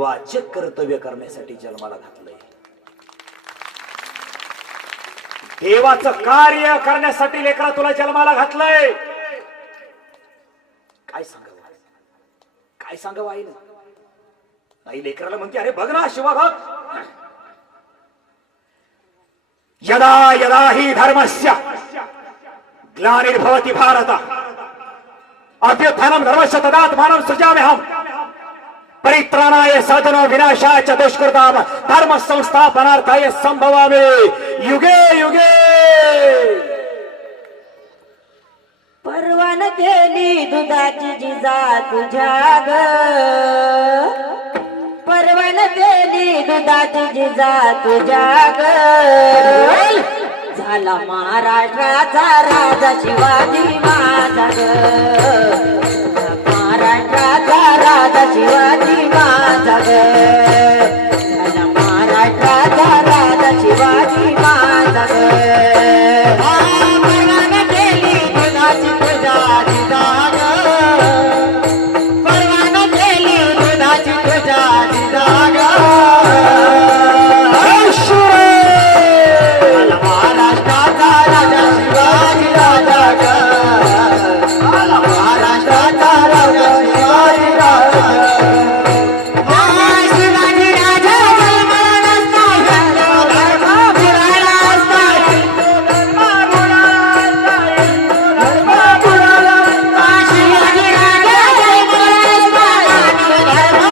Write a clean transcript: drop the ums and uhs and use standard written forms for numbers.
वाच्य कर्तव्य करण्यासाठी जन्माला घातलंय, देवाचं कार्य करण्यासाठी लेकरा तुला जन्माला घातलंय. काय सांगावं, काय सांगावं आईनं? आई लेकराला म्हणते, अरे बघ ना शिवाभाग, यदा यदा हि धर्मस्य ग्लानिर्भवति भारत अभ्युत्थानं धर्मस्य तदात्मानं सृजाम्यहम् परित्राणाय साधनो विनाशाय च दुष्कृताम् धर्म संस्थापनार्थाय संभवामि युगे युगे. परवान केली दुधाची जिजा तुझ्या ग, परवान केली दुधाची जिजा तुझ्या ग. झाला महाराष्ट्राचा राजा शिवाजी माझा ग, महाराष्ट्राचा राजा शिवाजी माझा ग.